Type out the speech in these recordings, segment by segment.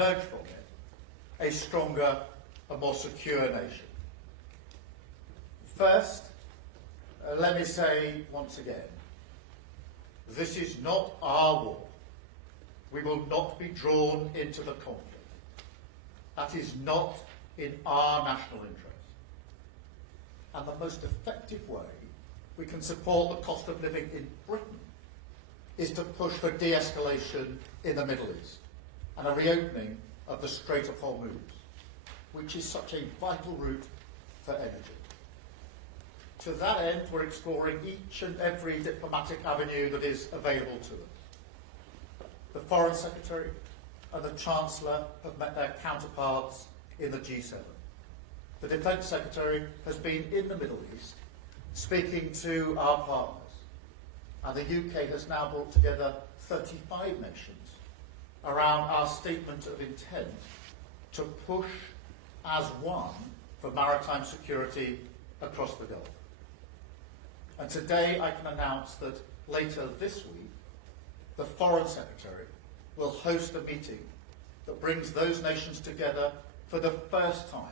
emerge from it a stronger and more secure nation. First, let me say once again, this is not our war. We will not be drawn into the conflict. That is not in our national interest. And the most effective way we can support the cost of living in Britain is to push for de-escalation in the Middle East and a reopening of the Strait of Hormuz, which is such a vital route for energy. To that end, we're exploring each and every diplomatic avenue that is available to us. The Foreign Secretary and the Chancellor have met their counterparts in the G7. The Defence Secretary has been in the Middle East speaking to our partners, and the UK has now brought together 35 nations around our statement of intent to push as one for maritime security across the Gulf. And today I can announce that later this week, the Foreign Secretary will host a meeting that brings those nations together for the first time,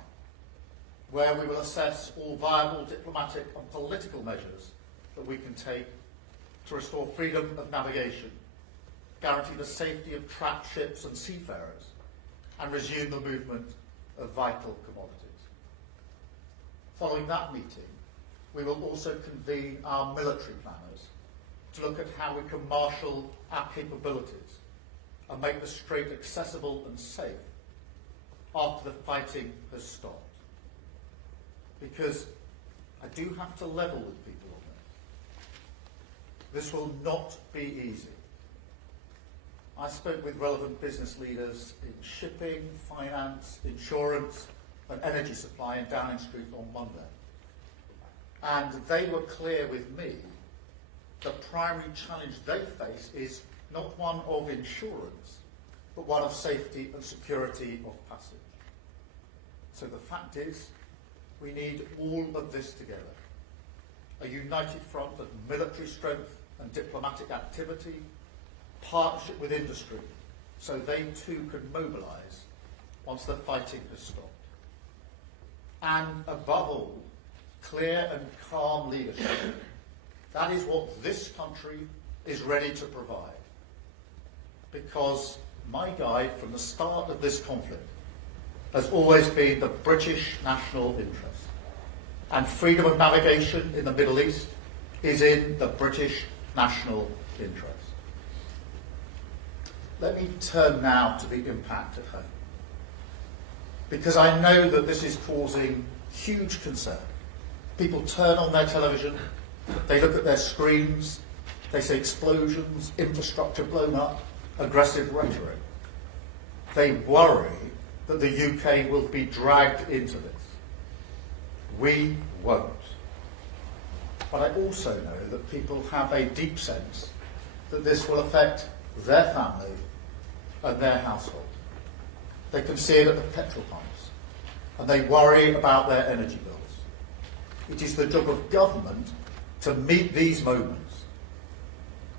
where we will assess all viable diplomatic and political measures that we can take to restore freedom of navigation, guarantee the safety of trapped ships and seafarers, and resume the movement of vital commodities. Following that meeting, we will also convene our military planners to look at how we can marshal our capabilities and make the Strait accessible and safe after the fighting has stopped. Because I do have to level with people on this. This will not be easy. I spoke with relevant business leaders in shipping, finance, insurance and energy supply in Downing Street on Monday. And they were clear with me the primary challenge they face is not one of insurance, but one of safety and security of passage. So the fact is, we need all of this together. A united front of military strength and diplomatic activity, partnership with industry, so they too can mobilise once the fighting has stopped. And above all, clear and calm leadership. That is what this country is ready to provide. Because my guide from the start of this conflict has always been the British national interest. And freedom of navigation in the Middle East is in the British national interest. Let me turn now to the impact at home. Because I know that this is causing huge concern. People turn on their television, they look at their screens, they see explosions, infrastructure blown up, aggressive rhetoric. They worry that the UK will be dragged into this. We won't. But I also know that people have a deep sense that this will affect their family and their household. They can see it at the petrol pumps, and they worry about their energy bills. It is the job of government to meet these moments,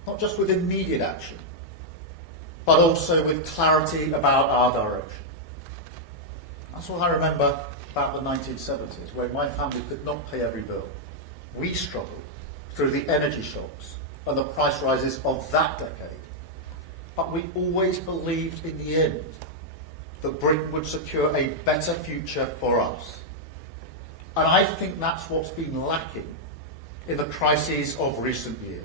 not just with immediate action, but also with clarity about our direction. That's what I remember about the 1970s, when my family could not pay every bill. We struggled through the energy shocks and the price rises of that decade. But we always believed in the end that Britain would secure a better future for us. And I think that's what's been lacking in the crises of recent years.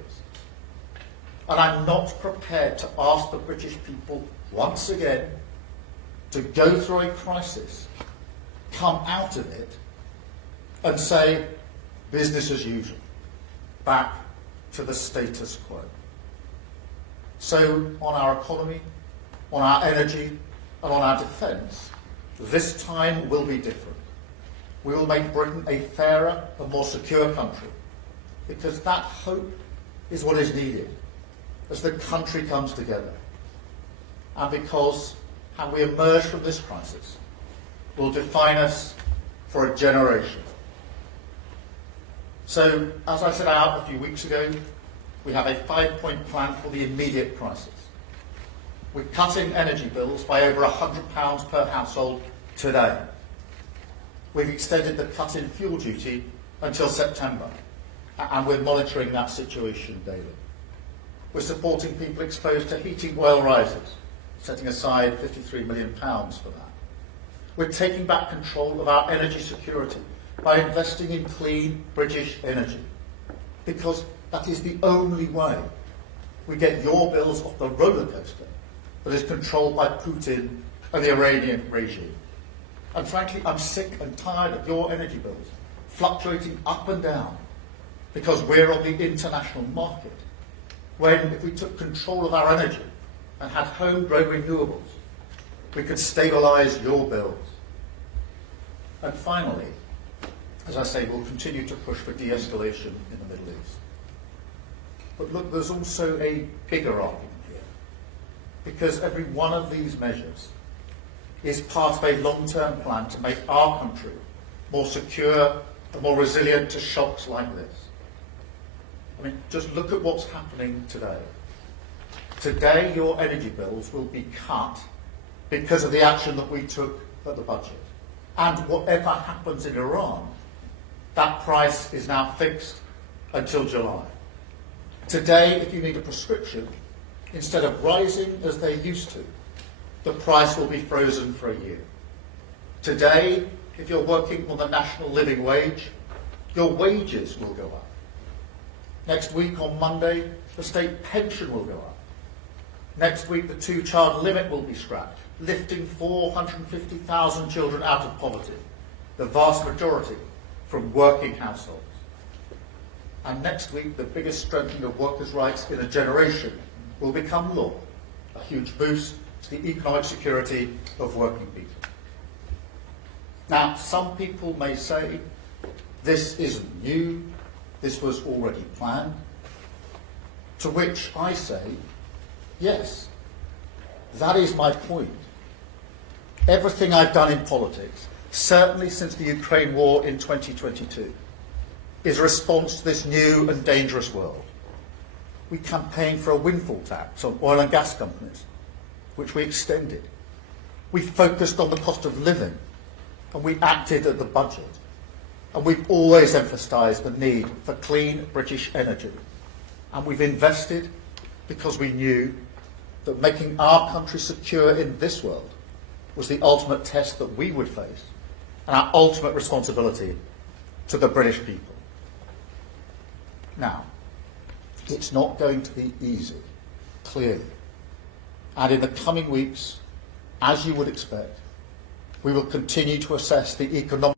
And I'm not prepared to ask the British people once again to go through a crisis, come out of it, and say, business as usual, back to the status quo. So on our economy, on our energy, and on our defence, this time will be different. We will make Britain a fairer and more secure country, because that hope is what is needed as the country comes together. And because how we emerge from this crisis will define us for a generation. So, as I set out a few weeks ago, we have a 5-point plan for the immediate crisis. We're cutting energy bills by over £100 per household today. We've extended the cut-in fuel duty until September, and we're monitoring that situation daily. We're supporting people exposed to heating oil rises, setting aside £53 million for that. We're taking back control of our energy security by investing in clean British energy, because that is the only way we get your bills off the roller coaster that is controlled by Putin and the Iranian regime. And frankly, I'm sick and tired of your energy bills fluctuating up and down because we're on the international market, when if we took control of our energy and had homegrown renewables, we could stabilise your bills. And finally, as I say, we'll continue to push for de-escalation in the Middle East. But look, there's also a bigger argument here, because every one of these measures is part of a long-term plan to make our country more secure and more resilient to shocks like this. I mean, just look at what's happening today. Today, your energy bills will be cut because of the action that we took at the budget. And whatever happens in Iran, that price is now fixed until July. Today, if you need a prescription, instead of rising as they used to, the price will be frozen for a year. Today, if you're working on the national living wage, your wages will go up. Next week, on Monday, the state pension will go up. Next week, the two-child limit will be scrapped, lifting 450,000 children out of poverty, the vast majority from working households. And next week, the biggest strengthening of workers' rights in a generation will become law, a huge boost to the economic security of working people. Now, some people may say, this isn't new, this was already planned, to which I say, yes, that is my point. Everything I've done in politics, certainly since the Ukraine war in 2022, is a response to this new and dangerous world. We campaigned for a windfall tax on oil and gas companies, which we extended. We focused on the cost of living, and we acted at the budget. And we've always emphasised the need for clean British energy. And we've invested because we knew that making our country secure in this world was the ultimate test that we would face, and our ultimate responsibility to the British people. Now, it's not going to be easy, clearly. And in the coming weeks, as you would expect, we will continue to assess the economic